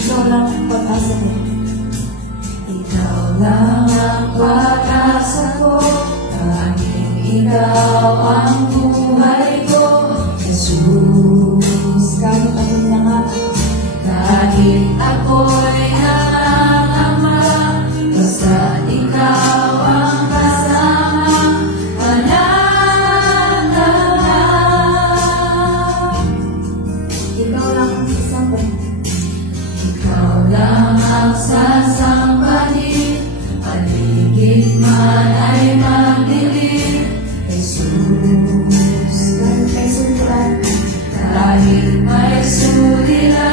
Ikaw lang ang pag-asa ko. Ikaw lang ang pag-asa ko, tanging ikaw ang buhay ko, Jesus. Kahit ako'y nanga, Kahit ako'y nangangamba, basta't ikaw ang kasama, panatag. ikaw lang ang sasabihin. Ikaw lang ang sasambahin, paligid man ay magdilim, Jesus. Kahit may sultan, Kahit may suliranin,